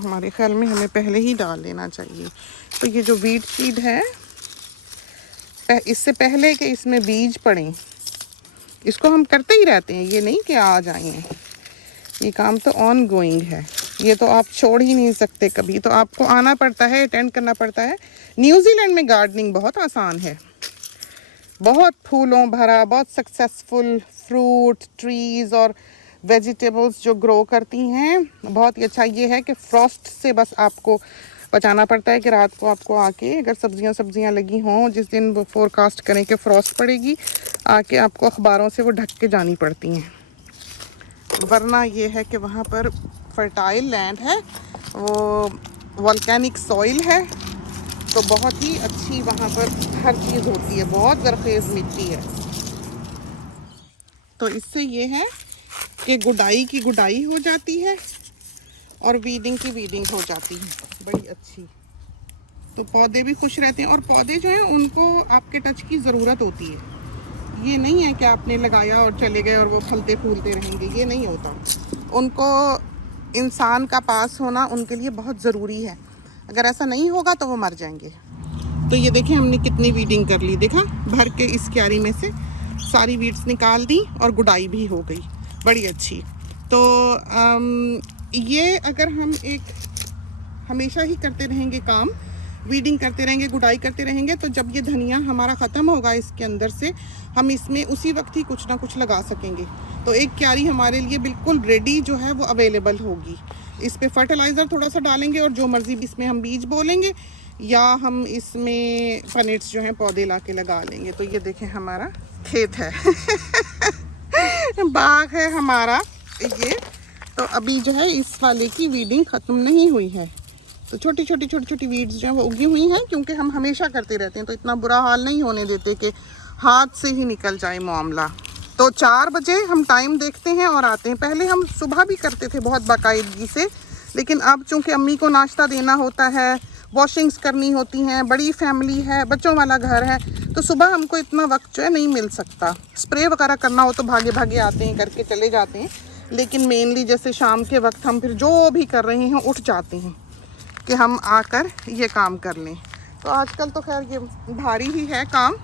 हमारे ख्याल में हमें पहले ही डाल लेना चाहिए। तो ये जो वीट सीड है, इससे पहले कि इसमें बीज पड़ें, इसको हम करते ही रहते हैं, ये नहीं कि आ जाएंगे। ये काम तो ऑन गोइंग है, ये तो आप छोड़ ही नहीं सकते कभी। तो आपको आना पड़ता है, अटेंड करना पड़ता है। न्यूजीलैंड में गार्डनिंग बहुत आसान है, बहुत फूलों भरा, बहुत सक्सेसफुल फ्रूट ट्रीज़ और वेजिटेबल्स जो ग्रो करती हैं। बहुत ही अच्छा ये है कि फ्रॉस्ट से बस आपको बचाना पड़ता है कि रात को आपको आके, अगर सब्जियां लगी हों, जिस दिन वो फोरकास्ट करें कि फ्रॉस्ट पड़ेगी, आके आपको अखबारों से वो ढक के जानी पड़ती हैं। वरना ये है कि वहाँ पर फर्टाइल लैंड है, वो वॉल्केनिक सॉइल है, तो बहुत ही अच्छी वहाँ पर हर चीज़ होती है, बहुत ज़रख़ेज़ मिट्टी है। तो इससे ये है कि गुडाई की गुडाई हो जाती है और वीडिंग की वीडिंग हो जाती है बड़ी अच्छी। तो पौधे भी खुश रहते हैं, और पौधे जो हैं उनको आपके टच की ज़रूरत होती है। ये नहीं है कि आपने लगाया और चले गए और वो फलते फूलते रहेंगे, ये नहीं होता। उनको इंसान का पास होना उनके लिए बहुत ज़रूरी है, अगर ऐसा नहीं होगा तो वो मर जाएंगे। तो ये देखें हमने कितनी वीडिंग कर ली, देखा, भर के इस क्यारी में से सारी वीड्स निकाल दी और गुडाई भी हो गई बड़ी अच्छी। तो ये अगर हम एक हमेशा ही करते रहेंगे काम, वीडिंग करते रहेंगे, गुडाई करते रहेंगे, तो जब ये धनिया हमारा ख़त्म होगा इसके अंदर से, हम इसमें उसी वक्त ही कुछ ना कुछ लगा सकेंगे। तो एक क्यारी हमारे लिए बिल्कुल रेडी जो है वो अवेलेबल होगी। इस पे फर्टिलाइज़र थोड़ा सा डालेंगे और जो मर्ज़ी इसमें हम बीज बोलेंगे, या हम इसमें पनेट्स जो हैं पौधे ला के लगा लेंगे। तो ये देखें हमारा खेत है बाग है हमारा ये। तो अभी जो है इस वाले की वीडिंग ख़त्म नहीं हुई है, तो छोटी छोटी वीड्स जो हैं वो उगी हुई हैं, क्योंकि हम हमेशा करते रहते हैं, तो इतना बुरा हाल नहीं होने देते कि हाथ से ही निकल जाए मामला। तो 4 बजे हम टाइम देखते हैं और आते हैं। पहले हम सुबह भी करते थे बहुत बाकायदगी से, लेकिन अब चूँकि अम्मी को नाश्ता देना होता है, वॉशिंग्स करनी होती हैं, बड़ी फैमिली है, बच्चों वाला घर है, तो सुबह हमको इतना वक्त जो है नहीं मिल सकता। स्प्रे वगैरह करना हो तो भागे भागे आते हैं, करके चले जाते हैं, लेकिन मेनली जैसे शाम के वक्त हम फिर जो भी कर रहे हैं उठ जाते हैं कि हम आकर ये काम कर लें। तो आजकल तो खैर ये भारी ही है काम,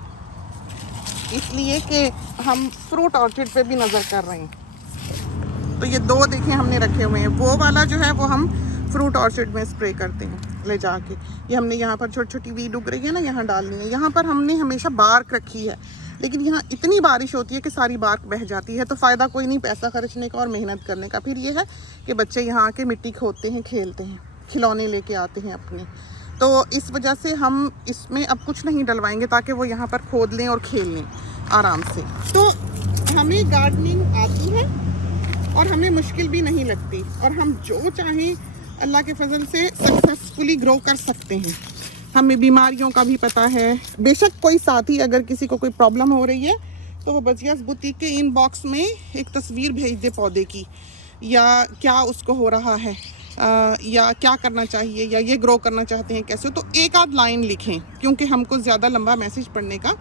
इसलिए कि हम फ्रूट ऑर्चिड पे भी नज़र कर रहे हैं। तो ये 2 देखें हमने रखे हुए हैं, वो वाला जो है वो हम फ्रूट ऑर्चिड में स्प्रे करते हैं ले जाके। ये हमने यहाँ पर छोटी छोटी वीड उग रही है ना, यहाँ डालनी है। यहाँ पर हमने हमेशा बार्क रखी है, लेकिन यहाँ इतनी बारिश होती है कि सारी बार्क बह जाती है, तो फ़ायदा कोई नहीं पैसा खर्चने का और मेहनत करने का। फिर ये है कि बच्चे यहाँ आके मिट्टी खोदते हैं, खेलते हैं, खिलौने लेके आते हैं अपने। तो इस वजह से हम इसमें अब कुछ नहीं डलवाएंगे, ताकि वो यहाँ पर खोद लें और खेल लें आराम से। तो हमें गार्डनिंग आती है और हमें मुश्किल भी नहीं लगती, और हम जो चाहें अल्लाह के फजल से सक्सेसफुली ग्रो कर सकते हैं। हमें बीमारियों का भी पता है। बेशक कोई साथी अगर किसी को कोई प्रॉब्लम हो रही है तो वो बजियास बुटीक के इनबॉक्स में एक तस्वीर भेज दे पौधे की, या क्या उसको हो रहा है, या क्या करना चाहिए, या ये ग्रो करना चाहते हैं कैसे, तो एक आध लाइन लिखें, क्योंकि हमको ज़्यादा लंबा मैसेज पढ़ने का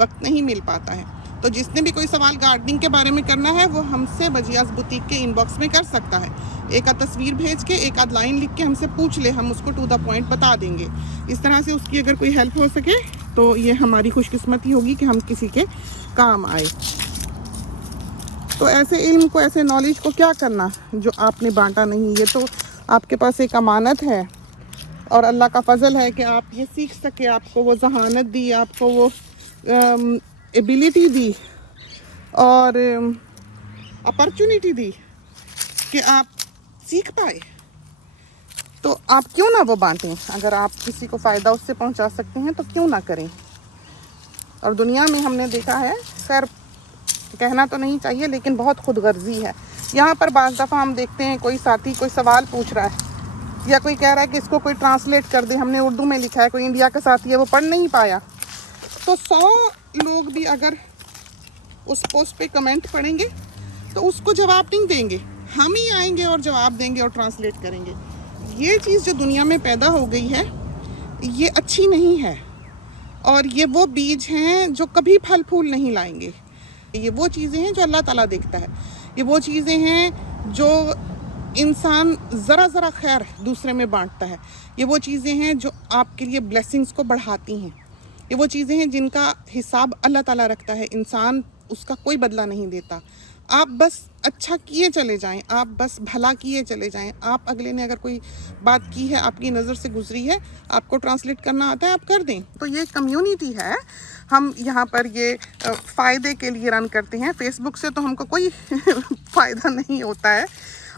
वक्त नहीं मिल पाता है। तो जिसने भी कोई सवाल गार्डनिंग के बारे में करना है वो हमसे बजियास बुटीक के इनबॉक्स में कर सकता है। एक आध तस्वीर भेज के, एक आध लाइन लिख के हमसे पूछ ले, हम उसको टू द पॉइंट बता देंगे। इस तरह से उसकी अगर कोई हेल्प हो सके तो ये हमारी खुशकिस्मती होगी कि हम किसी के काम आए। तो ऐसे इल्म को, ऐसे नॉलेज को क्या करना जो आपने बांटा नहीं, ये तो आपके पास एक अमानत है, और अल्लाह का फजल है कि आप ये सीख सके, आपको वो जहानत दी, आपको वो एबिलिटी दी और अपॉर्चुनिटी दी कि आप सीख पाए। तो आप क्यों ना वो बांटें, अगर आप किसी को फ़ायदा उससे पहुंचा सकते हैं तो क्यों ना करें। और दुनिया में हमने देखा है, खैर कहना तो नहीं चाहिए, लेकिन बहुत खुदगर्जी है यहाँ पर। बाज़ दफ़ा हम देखते हैं कोई साथी कोई सवाल पूछ रहा है, या कोई कह रहा है कि इसको कोई ट्रांसलेट कर दे, हमने उर्दू में लिखा है, कोई इंडिया का साथी है वो पढ़ नहीं पाया, तो 100 लोग भी अगर उस पोस्ट पे कमेंट पढ़ेंगे तो उसको जवाब नहीं देंगे, हम ही आएंगे और जवाब देंगे और ट्रांसलेट करेंगे। ये चीज़ जो दुनिया में पैदा हो गई है ये अच्छी नहीं है, और ये वो बीज हैं जो कभी फल फूल नहीं लाएंगे। ये वो चीज़ें हैं जो अल्लाह ताला देखता है, ये वो चीज़ें हैं जो इंसान ज़रा ज़रा खैर दूसरे में बांटता है। ये वो चीज़ें हैं जो आपके लिए ब्लेसिंग्स को बढ़ाती हैं। ये वो चीज़ें हैं जिनका हिसाब अल्लाह ताला रखता है, इंसान उसका कोई बदला नहीं देता। आप बस अच्छा किए चले जाएं, आप बस भला किए चले जाएं। आप अगले ने अगर कोई बात की है, आपकी नज़र से गुजरी है, आपको ट्रांसलेट करना आता है, आप कर दें। तो ये कम्युनिटी है, हम यहाँ पर ये फ़ायदे के लिए रन करते हैं। फेसबुक से तो हमको कोई फ़ायदा नहीं होता है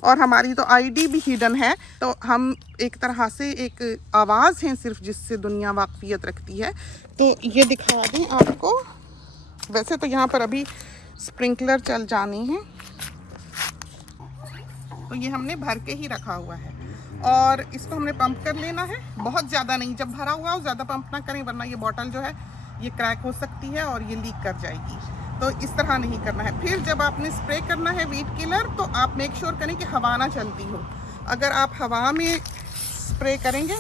और हमारी तो आईडी भी हिडन है। तो हम एक तरह से एक आवाज़ हैं सिर्फ, जिससे दुनिया वाकफियत रखती है। तो ये दिखा दें आपको। वैसे तो यहाँ पर अभी स्प्रिंकलर चल जाने हैं, तो ये हमने भर के ही रखा हुआ है और इसको हमने पंप कर लेना है। बहुत ज़्यादा नहीं, जब भरा हुआ हो ज़्यादा पंप ना करें, वरना ये बॉटल जो है ये क्रैक हो सकती है और ये लीक कर जाएगी। तो इस तरह नहीं करना है। फिर जब आपने स्प्रे करना है वीड किलर, तो आप मेक श्योर करें कि हवा ना चलती हो। अगर आप हवा में स्प्रे करेंगे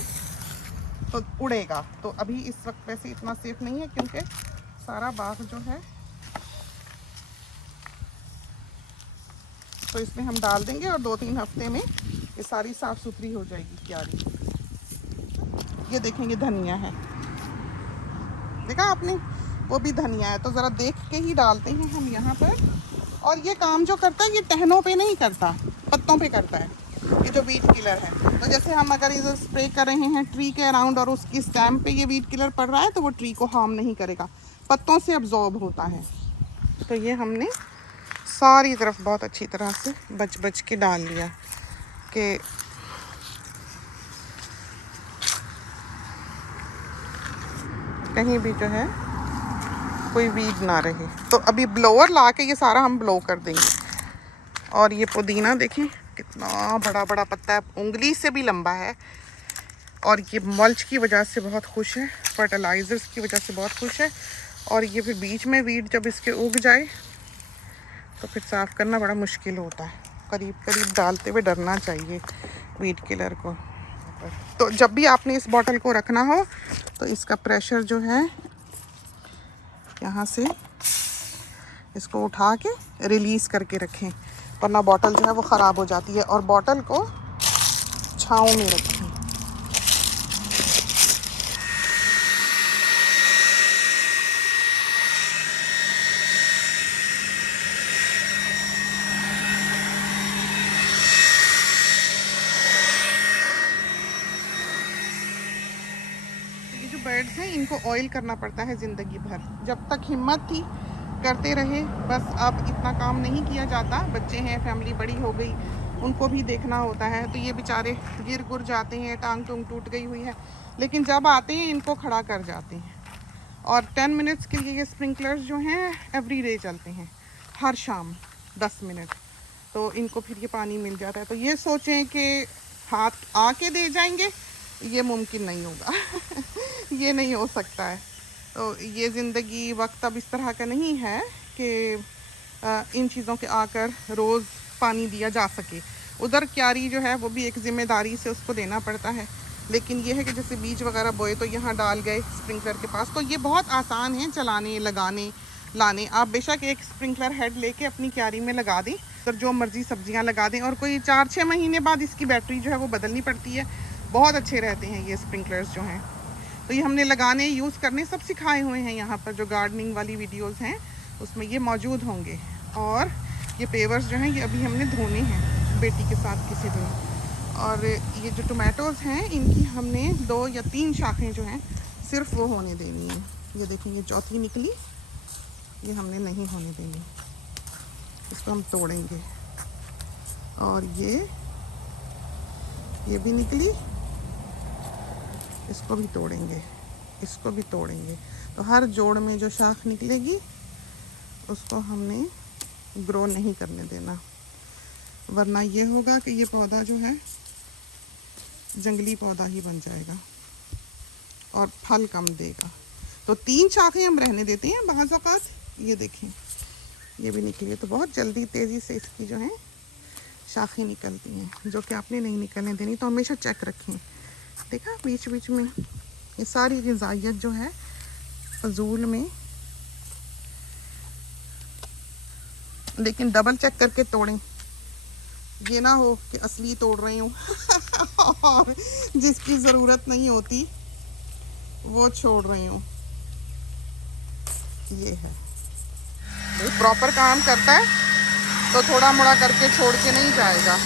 तो उड़ेगा। तो अभी इस वक्त वैसे इतना सेफ नहीं है, क्योंकि सारा बाग जो है तो इसमें हम डाल देंगे और 2-3 हफ्ते में ये सारी साफ़ सुथरी हो जाएगी क्यारी। ये देखेंगे धनिया है, देखा आपने, वो भी धनिया है। तो ज़रा देख के ही डालते हैं हम यहाँ पर। और ये काम जो करता है ये टहनों पे नहीं करता, पत्तों पे करता है, ये जो वीड किलर है। तो जैसे हम अगर इधर स्प्रे कर रहे हैं ट्री के अराउंड और उसकी स्टैम्प पे ये वीड किलर पड़ रहा है, तो वो ट्री को हार्म नहीं करेगा, पत्तों से अब्जॉर्ब होता है। तो ये हमने सारी तरफ बहुत अच्छी तरह से बच के डाल लिया कि कहीं भी जो है कोई वीड ना रहे। तो अभी ब्लोअर ला के ये सारा हम ब्लो कर देंगे। और ये पुदीना देखें कितना बड़ा बड़ा पत्ता है, उंगली से भी लंबा है। और ये मल्च की वजह से बहुत खुश है, फर्टिलाइज़र्स की वजह से बहुत खुश है। और ये फिर बीच में वीड जब इसके उग जाए तो फिर साफ़ करना बड़ा मुश्किल होता है। करीब करीब डालते हुए डरना चाहिए वीड किलर को। तो जब भी आपने इस बॉटल को रखना हो तो इसका प्रेशर जो है यहाँ से इसको उठा के रिलीज़ करके रखें, वरना बॉटल जो है वो ख़राब हो जाती है। और बॉटल को छाँव में रखें। बर्ड्स हैं, इनको ऑयल करना पड़ता है ज़िंदगी भर। जब तक हिम्मत थी करते रहे, बस अब इतना काम नहीं किया जाता। बच्चे हैं, फैमिली बड़ी हो गई, उनको भी देखना होता है। तो ये बेचारे गिर गुर जाते हैं, टांग टूंग टूट गई हुई है, लेकिन जब आते हैं इनको खड़ा कर जाते हैं। और 10 मिनट्स के लिए ये स्प्रिंकलर्स जो हैं एवरी डे चलते हैं, हर शाम 10 मिनट। तो इनको फिर ये पानी मिल जाता है। तो ये सोचें कि हाथ आके दे जाएंगे, ये मुमकिन नहीं होगा ये नहीं हो सकता है। तो ये ज़िंदगी वक्त अब इस तरह का नहीं है कि इन चीज़ों के आकर रोज़ पानी दिया जा सके। उधर क्यारी जो है वो भी एक ज़िम्मेदारी से उसको देना पड़ता है। लेकिन ये है कि जैसे बीज वगैरह बोए तो यहाँ डाल गए स्प्रिंकलर के पास, तो ये बहुत आसान है चलाने, लगाने, लाने। आप बेशक एक स्प्रिंकलर हेड लेके अपनी क्यारी में लगा दें, तो जो मर्ज़ी सब्जियाँ लगा दें। और कोई 4-6 महीने बाद इसकी बैटरी जो है वो बदलनी पड़ती है। बहुत अच्छे रहते हैं ये स्प्रिंकलर्स जो हैं। तो ये हमने लगाने, यूज़ करने सब सिखाए हुए हैं। यहाँ पर जो गार्डनिंग वाली वीडियोस हैं उसमें ये मौजूद होंगे। और ये पेवर्स जो हैं ये अभी हमने धोने हैं बेटी के साथ किसी दिन। और ये जो टोमेटोज़ हैं इनकी हमने 2 या 3 शाखें जो हैं सिर्फ वो होने देनी है। ये देखिए ये चौथी निकली, ये हमने नहीं होने देनी, इसको हम तोड़ेंगे। और ये भी निकली, इसको भी तोड़ेंगे, इसको भी तोड़ेंगे। तो हर जोड़ में जो शाख निकलेगी उसको हमने ग्रो नहीं करने देना, वरना ये होगा कि ये पौधा जो है जंगली पौधा ही बन जाएगा और फल कम देगा। तो 3 शाखें हम रहने देते हैं बाज़ औक़ात। ये देखें ये भी निकली है। तो बहुत जल्दी तेज़ी से इसकी जो है शाखें निकलती हैं, जो कि आपने नहीं निकलने देनी। तो हमेशा चेक रखें, देखा बीच बीच में ये सारी ग़िज़ाइयत जो है फजूल में, लेकिन डबल चेक करके तोड़ें ये ना हो कि असली तोड़ रही हूँ और जिसकी ज़रूरत नहीं होती वो छोड़ रही हूँ। ये है प्रॉपर काम करता है तो थोड़ा मोड़ा करके छोड़ के नहीं जाएगा।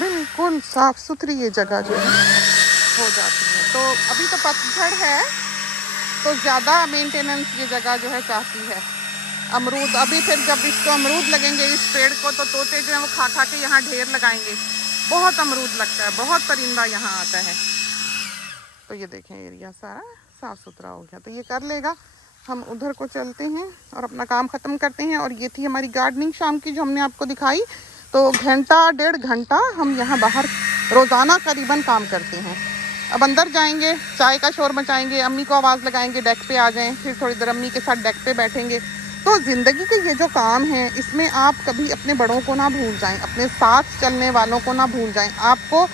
बिल्कुल साफ सुथरी ये जगह जो है हो जाती है। तो अभी तो पतझड़ है तो ज़्यादा मेंटेनेंस ये जगह जो है चाहती है। अमरूद अभी फिर जब इसको अमरूद लगेंगे इस पेड़ को तो तोते जो है वो खा खा के यहाँ ढेर लगाएंगे। बहुत अमरूद लगता है, बहुत परिंदा यहाँ आता है। तो ये देखें एरिया सारा साफ सुथरा हो गया। तो ये कर लेगा, हम उधर को चलते हैं और अपना काम ख़त्म करते हैं। और ये थी हमारी गार्डनिंग शाम की जो हमने आपको दिखाई। तो घंटा 1.5 घंटा हम यहाँ बाहर रोज़ाना करीबन काम करते हैं। अब अंदर जाएंगे, चाय का शोर मचाएंगे, अम्मी को आवाज़ लगाएंगे डेक पे आ जाएं, फिर थोड़ी देर अम्मी के साथ डेक पे बैठेंगे। तो ज़िंदगी के ये जो काम हैं इसमें आप कभी अपने बड़ों को ना भूल जाएं, अपने साथ चलने वालों को ना भूल जाएं। आपको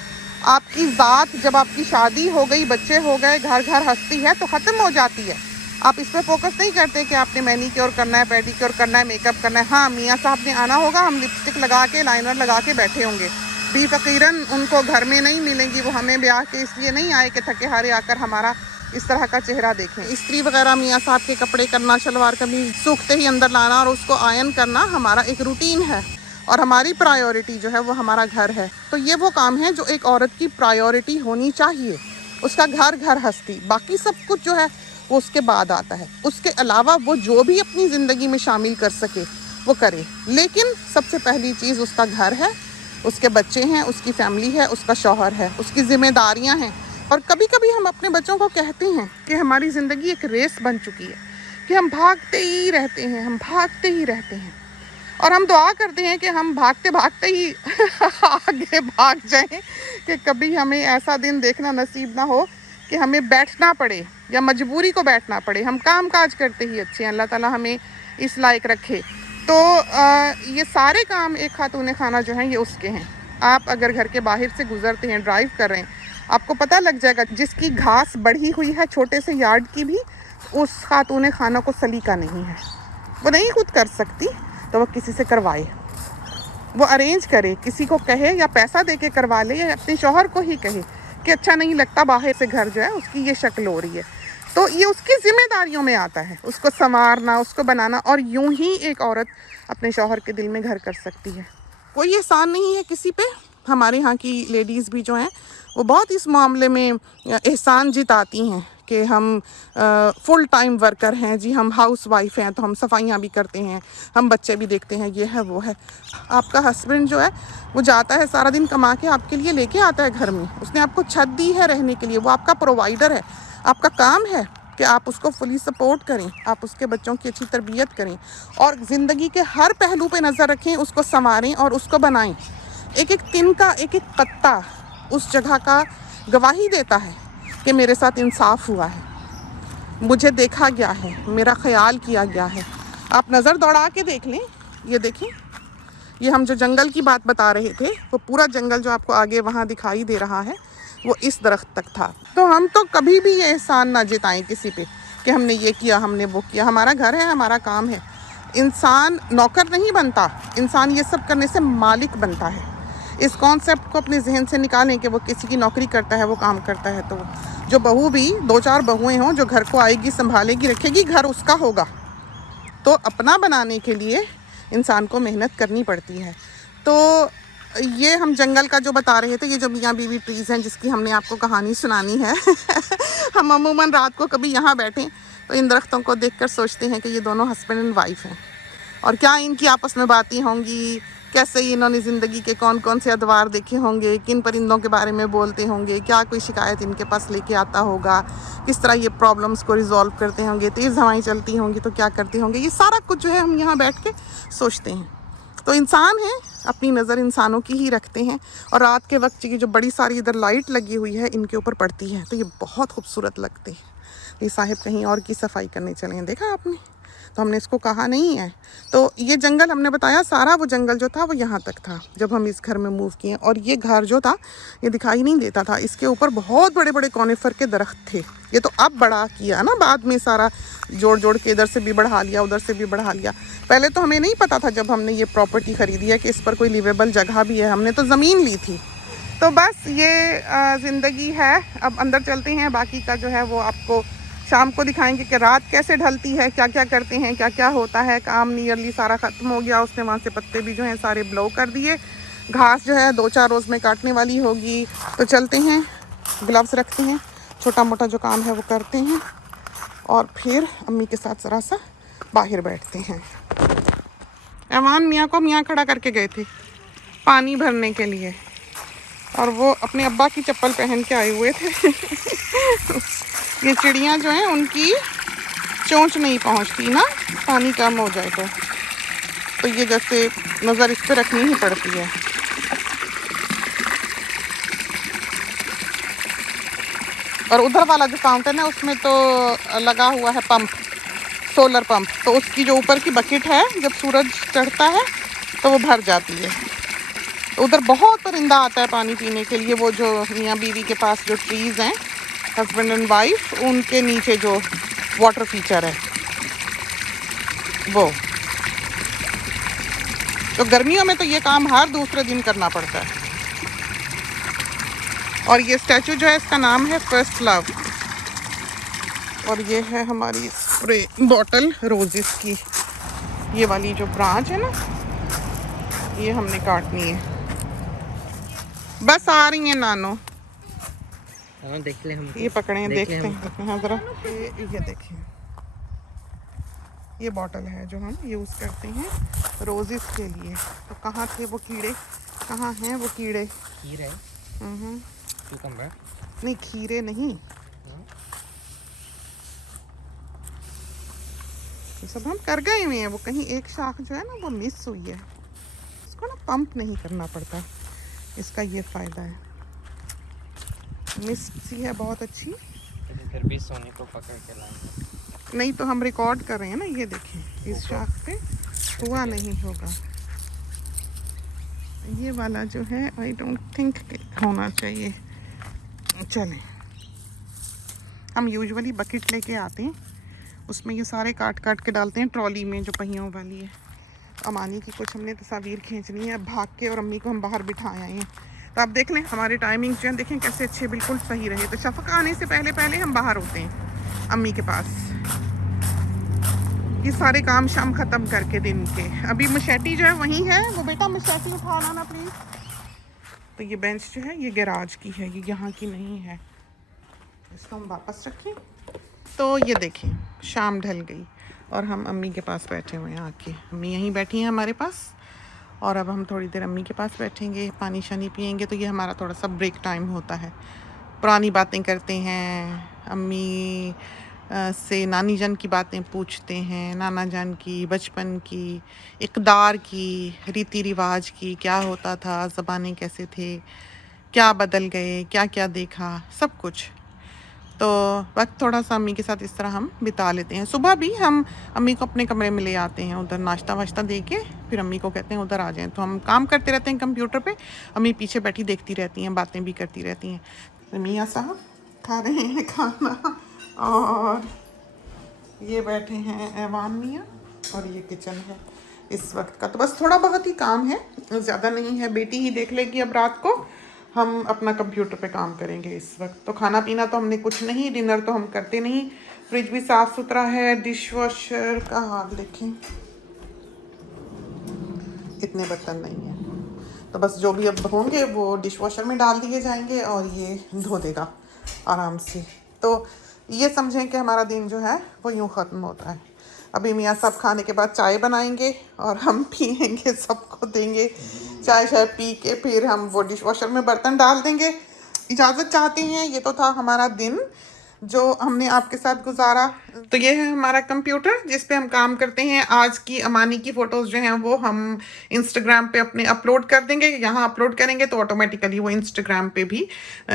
आपकी ज़ात जब आपकी शादी हो गई, बच्चे हो गए, घर घर हस्ती है तो ख़त्म हो जाती है। आप इस पर फोकस नहीं करते कि आपने मैनीक्योर करना है, पेडिक्योर करना है, मेकअप करना है। हाँ, मियाँ साहब ने आना होगा, हम लिपस्टिक लगा के लाइनर लगा के बैठे होंगे। बी फ़कीरन उनको घर में नहीं मिलेंगी, वो हमें ब्याह के इसलिए नहीं आए कि थके हारे आकर हमारा इस तरह का चेहरा देखें। इस्त्री वगैरह मियाँ साहब के कपड़े करना, शलवार कमीज सूखते ही अंदर लाना और उसको आयन करना हमारा एक रूटीन है। और हमारी प्रायोरिटी जो है वो हमारा घर है। तो ये वो काम है जो एक औरत की प्रायोरिटी होनी चाहिए। उसका घर घर हस्ती, बाकी सब कुछ जो है वो उसके बाद आता है। उसके अलावा वो जो भी अपनी ज़िंदगी में शामिल कर सके वो करे, लेकिन सबसे पहली चीज़ उसका घर है, उसके बच्चे हैं, उसकी फैमिली है, उसका शौहर है, उसकी ज़िम्मेदारियां हैं। और कभी कभी हम अपने बच्चों को कहते हैं कि हमारी ज़िंदगी एक रेस बन चुकी है, कि हम भागते ही रहते हैं, हम भागते ही रहते हैं। और हम दुआ करते हैं कि हम भागते भागते ही आगे भाग जाएं, कि कभी हमें ऐसा दिन देखना नसीब ना हो कि हमें बैठना पड़े या मजबूरी को बैठना पड़े। हम काम काज करते ही अच्छे हैं, अल्लाह ताला हमें इस लायक रखे। तो ये सारे काम एक खातून खाना जो हैं ये उसके हैं। आप अगर घर के बाहर से गुजरते हैं, ड्राइव कर रहे हैं, आपको पता लग जाएगा जिसकी घास बढ़ी हुई है छोटे से यार्ड की भी, उस खातून खाना को सलीका नहीं है। वो नहीं खुद कर सकती तो वो किसी से करवाए, वो अरेंज करे, किसी को कहे या पैसा दे के करवा ले, या अपने शौहर को ही कहे कि अच्छा नहीं लगता बाहर से घर जो है उसकी ये शक्ल हो रही है। तो ये उसकी जिम्मेदारियों में आता है, उसको संवारना, उसको बनाना। और यूं ही एक औरत अपने शौहर के दिल में घर कर सकती है। कोई एहसान नहीं है किसी पे। हमारे यहाँ की लेडीज़ भी जो हैं वो बहुत इस मामले में एहसान जिताती हैं कि हम फुल टाइम वर्कर हैं जी, हम हाउस वाइफ हैं, तो हम सफाइयाँ भी करते हैं, हम बच्चे भी देखते हैं, ये है वो है। आपका हस्बैंड जो है वो जाता है सारा दिन कमा के आपके लिए लेके आता है घर में, उसने आपको छत दी है रहने के लिए, वो आपका प्रोवाइडर है। आपका काम है कि आप उसको फुली सपोर्ट करें, आप उसके बच्चों की अच्छी तरबियत करें और ज़िंदगी के हर पहलू पे नज़र रखें, उसको संवारें और उसको बनाएं। एक एक तिनका, एक एक पत्ता उस जगह का गवाही देता है कि मेरे साथ इंसाफ हुआ है, मुझे देखा गया है, मेरा ख्याल किया गया है। आप नज़र दौड़ा के देख लें, ये देखें, ये हम जो जंगल की बात बता रहे थे वो पूरा जंगल जो आपको आगे वहाँ दिखाई दे रहा है वो इस दरख्त तक था। तो हम तो कभी भी ये एहसान ना जिताएं किसी पे कि हमने ये किया, हमने वो किया। हमारा घर है, हमारा काम है। इंसान नौकर नहीं बनता, इंसान ये सब करने से मालिक बनता है। इस कॉन्सेप्ट को अपने जहन से निकालें कि वो किसी की नौकरी करता है, वो काम करता है। तो जो बहू भी 2-4 बहुएं हों जो घर को आएगी, संभालेगी, रखेगी, घर उसका होगा। तो अपना बनाने के लिए इंसान को मेहनत करनी पड़ती है। तो ये हम जंगल का जो बता रहे थे, ये जो मियाँ बीवी ट्रीज़ हैं जिसकी हमने आपको कहानी सुनानी है हम अमूमन रात को कभी यहाँ बैठें तो इन दरख्तों को देखकर सोचते हैं कि ये दोनों हस्बैंड एंड वाइफ हैं और क्या इनकी आपस में बातें होंगी, कैसे इन्होंने ज़िंदगी के कौन कौन से अदवार देखे होंगे, किन परिंदों के बारे में बोलते होंगे, क्या कोई शिकायत इनके पास लेके आता होगा, किस तरह ये प्रॉब्लम्स को रिजॉल्व करते होंगे, तेज़ हवाएं चलती होंगी तो क्या करते होंगे। ये सारा कुछ जो है हम यहाँ बैठ के सोचते हैं। तो इंसान है, अपनी नज़र इंसानों की ही रखते हैं। और रात के वक्त ये जो बड़ी सारी इधर लाइट लगी हुई है इनके ऊपर पड़ती है तो ये बहुत खूबसूरत लगते हैं। ये साहिब कहीं और की सफाई करने चले हैं, देखा आपने। तो हमने इसको कहा नहीं है। तो ये जंगल हमने बताया सारा, वो जंगल जो था वो यहाँ तक था जब हम इस घर में मूव किए। और ये घर जो था ये दिखाई नहीं देता था, इसके ऊपर बहुत बड़े बड़े कॉनिफर के दरख्त थे। ये तो अब बड़ा किया ना, बाद में सारा जोड़ जोड़ के इधर से भी बढ़ा लिया, उधर से भी बढ़ा लिया। पहले तो हमें नहीं पता था जब हमने ये प्रॉपर्टी खरीदी है कि इस पर कोई लिवेबल जगह भी है, हमने तो ज़मीन ली थी। तो बस ये ज़िंदगी है। अब अंदर चलते हैं, बाकी का जो है वो आपको शाम को दिखाएंगे कि रात कैसे ढलती है, क्या क्या करते हैं, क्या क्या होता है। काम नियरली सारा ख़त्म हो गया, उसने वहाँ से पत्ते भी जो हैं सारे ब्लो कर दिए। घास जो है 2-4 रोज़ में काटने वाली होगी। तो चलते हैं, ग्लव्स रखते हैं, छोटा मोटा जो काम है वो करते हैं और फिर अम्मी के साथ ज़रा सा बाहर बैठते हैं। ऐवान मियाँ को हम यहाँ खड़ा करके गए थे पानी भरने के लिए, और वो अपने अब्बा की चप्पल पहन के आए हुए थे। ये चिड़ियाँ जो हैं उनकी चोंच नहीं पहुँचती ना, पानी कम हो जाए तो ये जैसे नज़र इस पर रखनी ही पड़ती है। और उधर वाला जो फाउंटेन है उसमें तो लगा हुआ है पंप, सोलर पंप। तो उसकी जो ऊपर की बकेट है जब सूरज चढ़ता है तो वो भर जाती है। तो उधर बहुत परिंदा आता है पानी पीने के लिए। वो जो मियाँ बीवी के पास जो ट्रीज़ हैं, हस्बैंड एंड वाइफ, उनके नीचे जो वाटर फीचर है वो। तो गर्मियों में तो ये काम हर दूसरे दिन करना पड़ता है। और ये स्टैचू जो है इसका नाम है फर्स्ट लव। और ये है हमारी स्प्रे बॉटल रोजेस की, ये वाली जो ब्रांच है ना, ये हमने काटनी है। बस आ रही है नानो। हाँ देख ले हम, ये पकड़े, देखते हैं हाँ ज़रा। ये देखिए, ये बॉटल है जो हम यूज़ करते हैं रोजेस के लिए। तो कहाँ थे वो कीड़े, कहाँ हैं वो कीड़े? खीरे क्यूकम्बर नहीं, खीरे नहीं, ये सब हम कर गए हुए हैं। वो कहीं एक शाख जो है ना वो मिस हुई है, इसको ना पंप नहीं करना पड़ता, इसका ये फ़ायदा है। मिस सी है बहुत अच्छी। फिर भी सोने को पकड़ के लाएंगे। नहीं तो हम रिकॉर्ड कर रहे हैं ना, ये देखें इस शाख पे हुआ नहीं होगा। ये वाला जो है आई डोंट थिंक होना चाहिए। चलें, हम यूजुअली बकेट लेके आते हैं, उसमें ये सारे काट काट के डालते हैं ट्रॉली में जो पहियों वाली है। अमानी की कुछ हमने तस्वीर खींचनी है, भाग के, और अम्मी को हम बाहर बिठाए आए हैं। तो आप देख लें हमारे टाइमिंग जो है, देखें कैसे अच्छे बिल्कुल सही रहे। तो शफ़क़ आने से पहले पहले हम बाहर होते हैं अम्मी के पास, ये सारे काम शाम ख़त्म करके दिन के। अभी मशैटी जो है वहीं है, वो बेटा मशैटी उठा लाना प्लीज़। तो ये बेंच जो है ये गैराज की है, ये यहाँ की नहीं है। इसको हम वापस रखें। तो ये देखें शाम ढल गई और हम अम्मी के पास बैठे हुए हैं आके। अम्मी यहीं बैठी हैं हमारे पास, और अब हम थोड़ी देर अम्मी के पास बैठेंगे, पानी शानी पियेंगे। तो ये हमारा थोड़ा सा ब्रेक टाइम होता है, पुरानी बातें करते हैं। अम्मी से नानी जान की बातें पूछते हैं, नाना जान की, बचपन की, इक़दार की, रीति रिवाज की, क्या होता था, ज़बानें कैसे थे, क्या बदल गए, क्या क्या देखा, सब कुछ। तो वक्त थोड़ा सा अम्मी के साथ इस तरह हम बिता लेते हैं। सुबह भी हम अम्मी को अपने कमरे में ले आते हैं, उधर नाश्ता वाश्ता दे के फिर अम्मी को कहते हैं उधर आ जाएं। तो हम काम करते रहते हैं कंप्यूटर पे, अम्मी पीछे बैठी देखती रहती हैं, बातें भी करती रहती हैं। तो मियाँ साहब खा रहे हैं खाना, और ये बैठे हैं ऐवान मियाँ, और ये किचन है इस वक्त का। तो बस थोड़ा बहुत ही काम है, ज़्यादा नहीं है। बेटी ही देख लेगी, अब रात को हम अपना कंप्यूटर पे काम करेंगे इस वक्त। तो खाना पीना तो हमने कुछ नहीं, डिनर तो हम करते नहीं। फ्रिज भी साफ़ सुथरा है, डिश वॉशर का हाल देखें, इतने बर्तन नहीं है। तो बस जो भी अब होंगे वो डिश वॉशर में डाल दिए जाएंगे और ये धो देगा आराम से। तो ये समझें कि हमारा दिन जो है वो यूँ ख़त्म होता है। अभी मियाँ साहब खाने के बाद चाय बनाएंगे और हम पियेंगे, सबको देंगे चाय शाय पी के फिर हम वो डिश वॉशर में बर्तन डाल देंगे। इजाज़त चाहते हैं। ये तो था हमारा दिन जो हमने आपके साथ गुजारा। तो ये है हमारा कंप्यूटर जिस पे हम काम करते हैं। आज की अमानी की फ़ोटोज़ जो हैं वो हम इंस्टाग्राम पे अपने अपलोड कर देंगे। यहाँ अपलोड करेंगे तो ऑटोमेटिकली वो इंस्टाग्राम पे भी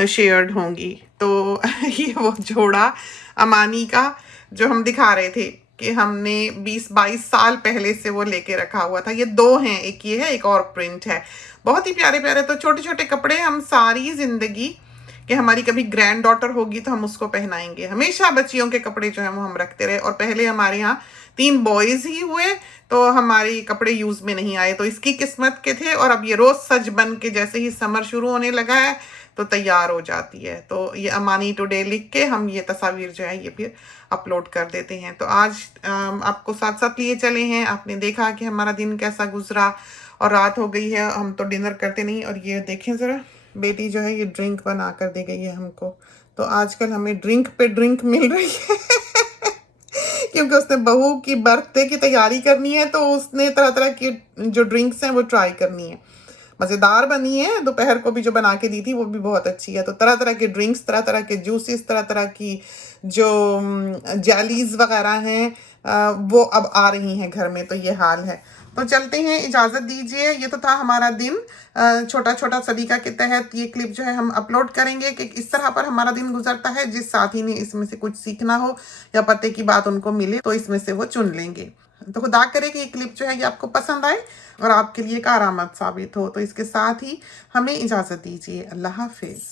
शेयर्ड होंगी। तो ये वो जोड़ा अमानी का जो हम दिखा रहे थे कि हमने 20-22 साल पहले से वो लेके रखा हुआ था। ये 2 हैं, एक ये है, एक और प्रिंट है। बहुत ही प्यारे प्यारे। तो छोटे छोटे कपड़े हम सारी जिंदगी कि हमारी कभी ग्रैंड डॉटर होगी तो हम उसको पहनाएंगे। हमेशा बच्चियों के कपड़े जो है वो हम रखते रहे। और पहले हमारे यहाँ 3 बॉयज ही हुए तो हमारे कपड़े यूज में नहीं आए, तो इसकी किस्मत के थे। और अब ये रोज सज बन के जैसे ही समर शुरू होने लगा है तो तैयार हो जाती है। तो ये अमानी टुडे लिख के हम ये तस्वीर जो है ये फिर अपलोड कर देते हैं। तो आज आपको साथ साथ लिए चले हैं। आपने देखा कि हमारा दिन कैसा गुजरा और रात हो गई है, हम तो डिनर करते नहीं। और ये देखें ज़रा, बेटी जो है ये ड्रिंक बना कर दे गई है हमको। तो आजकल हमें ड्रिंक पे ड्रिंक मिल रही है क्योंकि उसने बहू की बर्थडे की तैयारी करनी है, तो उसने तरह तरह की जो ड्रिंक्स हैं वो ट्राई करनी है। मज़ेदार बनी है। दोपहर को भी जो बना के दी थी वो भी बहुत अच्छी है। तो तरह तरह के ड्रिंक्स, तरह तरह के जूसेस, तरह तरह की जो जेलीज वगैरह हैं वो अब आ रही हैं घर में। तो ये हाल है। तो चलते हैं, इजाज़त दीजिए। ये तो था हमारा दिन छोटा छोटा सलीका के तहत। ये क्लिप जो है हम अपलोड करेंगे कि इस तरह पर हमारा दिन गुजरता है। जिस साथी ने इसमें से कुछ सीखना हो या पते की बात उनको मिले तो इसमें से वो चुन लेंगे। तो खुदा करे कि ये क्लिप जो है ये आपको पसंद आए और आपके लिए कारआमद साबित हो। तो इसके साथ ही हमें इजाज़त दीजिए। अल्लाह हाफिज़।